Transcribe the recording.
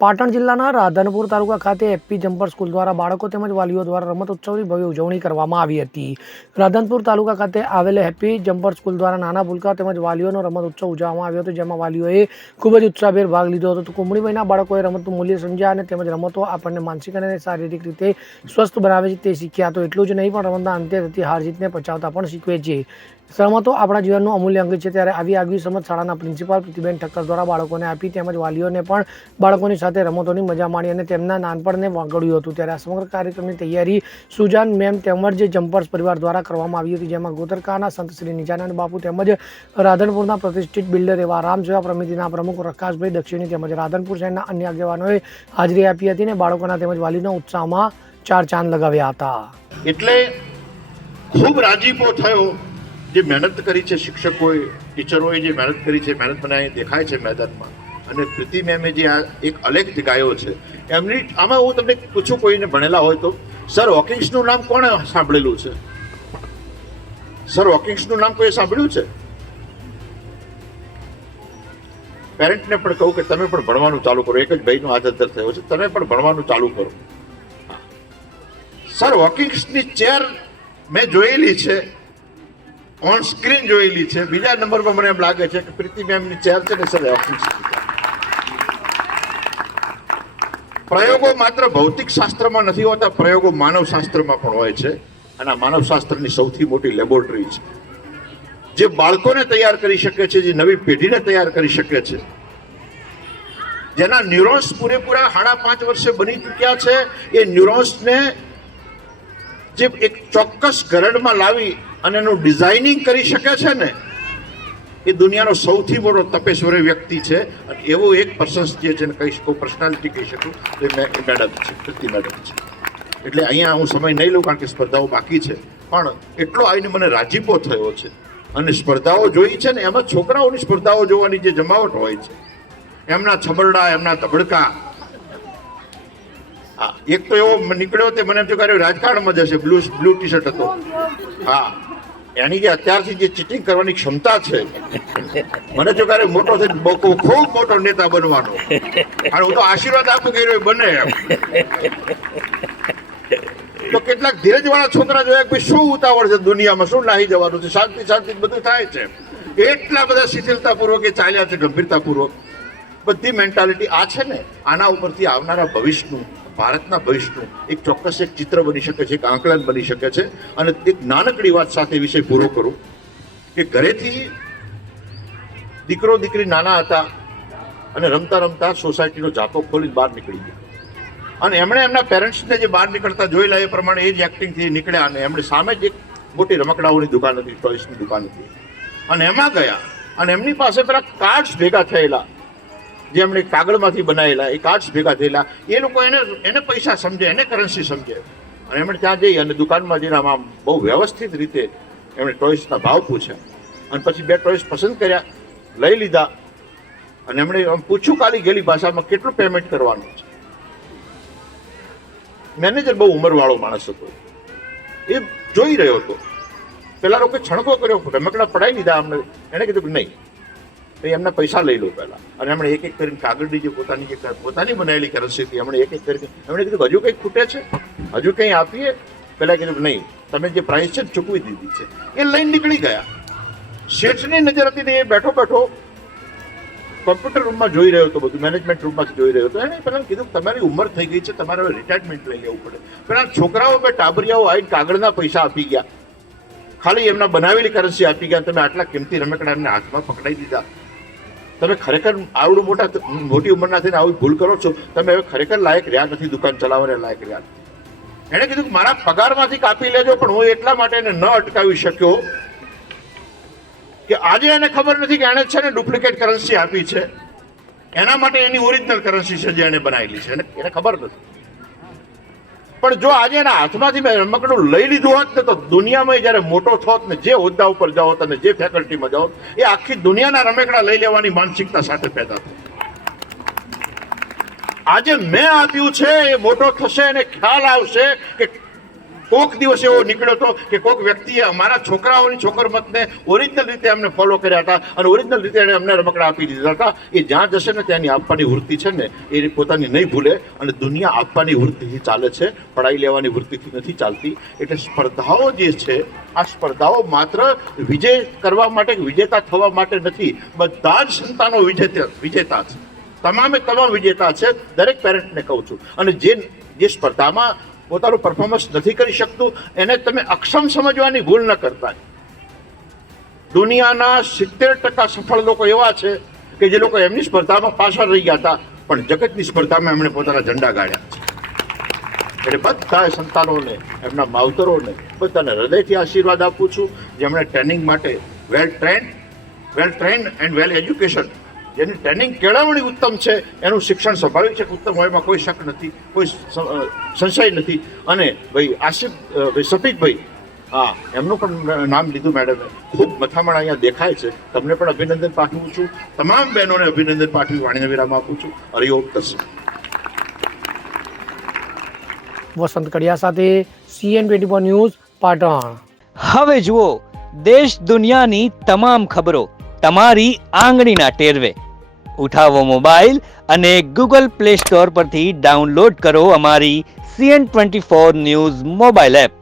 પાટણ જિલ્લાના રાધનપુર તાલુકા ખાતે AP jumper school દ્વારા બાળકો તેમજ વાલીઓ દ્વારા રમત ઉત્સવની ભવ્ય ઉજવણી કરવામાં આવી હતી। રાધનપુર તાલુકા ખાતે આવેલ એપી જમ્પર સ્કૂલ દ્વારા નાના ભૂલકા તેમજ વાલીઓનો રમત ઉત્સવ ઉજવવામાં આવ્યો હતો, જેમાં વાલીઓએ ખૂબ જ ઉત્સાહભેર ભાગ લીધો હતો। તો કુમળી વયના બાળકોએ રમતનું મૂલ્ય સમજ્યા અને તેમજ રમતો આપણને માનસિક અને શારીરિક રીતે સ્વસ્થ બનાવે છે તે શીખ્યા। તો એટલું જ નહીં પણ રમતના અંતે થતી હાર જીતને પચાવતા પણ શીખવે છે। રમતો આપણા જીવનનું અમૂલ્ય અંગ છે, ત્યારે આવી આગવી સમજ શાળાના પ્રિન્સિપાલ પ્રતિબેન ઠક્કર દ્વારા બાળકોને આપી તેમજ વાલીઓને પણ બાળકોની સાથે રમતોની મજા માણી અને તેમના નાનપણને વાગળ્યું હતું। ત્યારે આ સમગ્ર કાર્યક્રમની તૈયારી સુજાન મેમ તેમજ જમ્પર્સ પરિવાર દ્વારા કરવામાં આવી હતી, જેમાં ગોતરકાના સંત શ્રી નિજાનંદ બાપુ તેમજ રાધનપુરના પ્રતિષ્ઠિત બિલ્ડર એવા રામ સેવા પ્રમિતિના પ્રમુખ પ્રકાશભાઈ દક્ષિણી તેમજ રાધનપુર શહેરના અન્ય આગેવાનોએ હાજરી આપી હતી અને બાળકોના તેમજ વાલીના ઉત્સાહમાં ચાર ચાંદ લગાવ્યા હતા। એટલે ખૂબ રાજીપો થયો। જે મહેનત કરી છે શિક્ષકોએ, ટીચરોએ જે મહેનત કરી છે, મહેનત મને અહીં દેખાય છે મેદાનમાં, અને પ્રીતિ મેમે જે આ એક અલેખ ગાયો છે એમની આમાં હું તમને પૂછું, કોઈને ભણેલા હોય તો સર હોકિંગ્સનું નામ કોણે સાંભળેલું છે? સર હોકિંગ્સનું નામ કોઈ સાંભળ્યું છે? પેરેન્ટને પણ કહું કે તમે પણ ભણવાનું ચાલુ કરો। એક જ ભાઈનો હાથ અદ્ધર થયો છે, તમે પણ ભણવાનું ચાલુ કરો। સર હોકિંગ્સની ચેર મેં જોયેલી છે, ઓન સ્ક્રીન જોયેલી છે। બીજા નંબર પર મને એમ લાગે છે કે પ્રીતિ મેમની ચેર છે ને સર હોકિંગ્સ। પ્રયોગો માત્ર ભૌતિક શાસ્ત્રમાં નથી હોતા, પ્રયોગો માનવ શાસ્ત્રમાં પણ હોય છે, અને આ માનવ શાસ્ત્રની સૌથી મોટી લેબોરેટરી છે, જે બાળકોને તૈયાર કરી શકે છે, જે નવી પેઢીને તૈયાર કરી શકે છે, જેના ન્યુરોન્સ પૂરેપૂરા 5.5 વર્ષે બની ચૂક્યા છે। એ ન્યુરોન્સને જે એક ચોક્કસ ગરડમાં લાવી અને એનું ડિઝાઇનિંગ કરી શકે છે ને, એ દુનિયાનો સૌથી મોટો તપેશ્વરી વ્યક્તિ છે। અને એવું એક પર્સન જે છે ને કહી શકું, પર્સનાલિટી કહી શકું તો એ મેડમ છે, પ્રીતિ મેડમ છે। એટલે અહીંયા હું સમય નહીં લઉં કારણ કે સ્પર્ધાઓ બાકી છે, પણ એટલો આવીને મને રાજીપો થયો છે। અને સ્પર્ધાઓ જોઈ છે ને, એમાં છોકરાઓની સ્પર્ધાઓ જોવાની જે જમાવટ હોય છે, એમના છબરડા, એમના તબડકા, હા, એક તો એવો નીકળ્યો તે મને એમ થયું રાજકારણમાં જશે, બ્લુ ટી શર્ટ હતો, હા, એની જે અત્યારથી જે ચીટિંગ કરવાની ક્ષમતા છે, મને જો ક્યારે મોટો થઈને ખૂબ મોટો નેતા બનવાનો, અને હું તો આશીર્વાદ આપું કે એ બને એમ। તો કેટલાક ધીરજવાળા છોકરા જોયા કે ભાઈ શું ઉતાવળ છે દુનિયામાં, શું નાહી જવાનું છે, શાંતિ શાંતિ બધું થાય છે, એટલા બધા શિથિલતાપૂર્વક એ ચાલ્યા છે, ગંભીરતાપૂર્વક બધી મેન્ટાલિટી આ છે ને, આના ઉપરથી આવનારા ભવિષ્યનું, ભારતના ભવિષ્યનું એક ચોક્કસ એક ચિત્ર બની શકે છે, એક આંકલન બની શકે છે। અને એક નાનકડી વાત સાથે વિષય પૂરો કરું કે ઘરેથી દીકરો દીકરી નાના હતા અને રમતા રમતા સોસાયટીનો ઝાપો ખોલી બહાર નીકળી ગયા, અને એમણે એમના પેરેન્ટ્સને જે બહાર નીકળતા જોયેલા એ પ્રમાણે એ જ એક્ટિંગથી નીકળ્યા, અને એમણે સામે જ એક મોટી રમકડાઓની દુકાન હતી, ટોયસની દુકાન હતી, અને એમાં ગયા, અને એમની પાસે પેલા કાર્ડ્સ ભેગા થયેલા, જે એમણે કાગળમાંથી બનાવેલા એ કાર્ડ્સ ભેગા થયેલા, એ લોકો એને પૈસા સમજે, એને કરન્સી સમજે, અને એમણે ત્યાં જઈ અને દુકાનમાં જઈને આમાં બહુ વ્યવસ્થિત રીતે એમણે ટોયસના ભાવ પૂછ્યા, અને પછી 2 ટોયસ પસંદ કર્યા, લઈ લીધા, અને એમણે પૂછ્યું કાલી ગયેલી ભાષામાં કેટલું પેમેન્ટ કરવાનું છે। મેનેજર બહુ ઉંમરવાળો માણસ હતો, એ જોઈ રહ્યો હતો, પેલા લોકો છણકો કર્યો, રમકડા પડાવી લીધા અમને, એણે કીધું કે નહીં, એમના પૈસા લઈ લો પહેલા, અને એમણે એક એક કરીને કાગળની જે પોતાની બનાવેલી કરન્સી હતી એમણે એક એક કરીને એમણે કીધું હજુ કંઈક ખૂટે છે, હજુ કંઈ આપીએ? પહેલા કીધું કે નહીં, તમે જે પ્રાઇસ છે ચૂકવી દીધી છે। એ લઈને નીકળી ગયા। શેઠની નજર હતી ને એ બેઠો બેઠો કોમ્પ્યુટર રૂમમાં જોઈ રહ્યો હતો, બધું મેનેજમેન્ટ રૂમમાંથી જોઈ રહ્યો હતો। એણે પહેલાં કીધું તમારી ઉંમર થઈ ગઈ છે, તમારે હવે રિટાયરમેન્ટ લઈ લેવું પડે। પેલા છોકરાઓ બે ટાબરિયાઓ આવીને કાગળના પૈસા આપી ગયા, ખાલી એમના બનાવેલી કરન્સી આપી ગયા, તમે આટલા કિંમતી રમકડા એમને હાથમાં પકડાઈ દીધા। તમે ખરેખર આવડું મોટી ઉંમરના થઈને આવી ભૂલ કરો છો, તમે હવે ખરેખર લાયક રહ્યા નથી, દુકાન ચલાવવાને લાયક રહ્યા નથી। એણે કીધું કે મારા પગારમાંથી કાપી લેજો, પણ હું એટલા માટે એને ન અટકાવી શક્યો કે આજે એને ખબર નથી કે એણે છે ને ડુપ્લિકેટ કરન્સી આપી છે, એના માટે એની ઓરિજિનલ કરન્સી છે જે એને બનાવેલી છે, એને ખબર નથી। પણ જો આજે એના હાથમાંથી મેં રમકડું લઈ લીધું હોત ને, તો દુનિયામાં જ્યારે મોટો થોત ને, જે હોદ્દા ઉપર જાઓ અને જે ફેકલ્ટીમાં જાઓ, એ આખી દુનિયાના રમકડા લઈ લેવાની માનસિકતા સાથે પેદા થઈ। આજે મેં આપ્યું છે, એ મોટો થશે અને ખ્યાલ આવશે કે કોક દિવસ એવો નીકળ્યો હતો કે કોક વ્યક્તિએ અમારા છોકરાઓની છોકરમતને ઓરિજિનલ રીતે અમને ફોલો કર્યા હતા અને ઓરિજિનલ રીતે એણે અમને રમકડા આપી દીધા હતા. એ જ્યાં જશે ને ત્યાંની આપવાની વૃત્તિ છે ને એ પોતાની નહીં ભૂલે. અને દુનિયા આપવાની વૃત્તિથી ચાલે છે, પડાઈ લેવાની વૃત્તિથી નથી ચાલતી. એટલે સ્પર્ધાઓ જે છે આ સ્પર્ધાઓ માત્ર વિજય કરવા માટે, વિજેતા થવા માટે નથી. બધા જ સંતાનો વિજેતા છે, તમામે તમામ વિજેતા છે. દરેક પેરેન્ટને કહું છું. અને જે સ્પર્ધામાં પોતાનું પરફોર્મન્સ નથી કરી શકતું એને તમે અક્ષમ સમજવાની ભૂલ ન કરતા. દુનિયાના 70% સફળ લોકો એવા છે કે જે લોકો એમની સ્પર્ધામાં પાછળ રહી ગયા હતા પણ જગતની સ્પર્ધામાં એમણે પોતાના ઝંડા ગાળ્યા છે. એટલે બધા સંતાનોને, એમના માવતરોને બધાને હૃદયથી આશીર્વાદ આપું છું, જેમણે ટ્રેનિંગ માટે વેલ ટ્રેન્ડ એન્ડ વેલ એજ્યુકેશન, જેની ટ્રેનિંગ કેળવણી ઉત્તમ છે, એનું શિક્ષણ સ્વાભાવિક છે ઉત્તમ હોય, એમાં કોઈ શક નથી, કોઈ સંશય નથી. અને ભાઈ સફીકભાઈ, હા, એમનું પણ નામ લીધું મેડમે, ખૂબ મથામણ અહીંયા દેખાય છે. તમને પણ અભિનંદન પાઠવું છું, તમામ બહેનોને અભિનંદન પાઠવી વાણીને વિરામ આપું છું. હરિઓમ તસ્સત. વસંત કડિયા સાથે CN24 ન્યૂઝ પાટણ. હવે જુઓ દેશ દુનિયાની તમામ ખબરો તમારી આંગળીના ટેરવે. ઉઠાવો મોબાઈલ અને ગૂગલ પ્લે સ્ટોર પરથી ડાઉનલોડ કરો અમારી CN24 ન્યૂઝ મોબાઈલ એપ.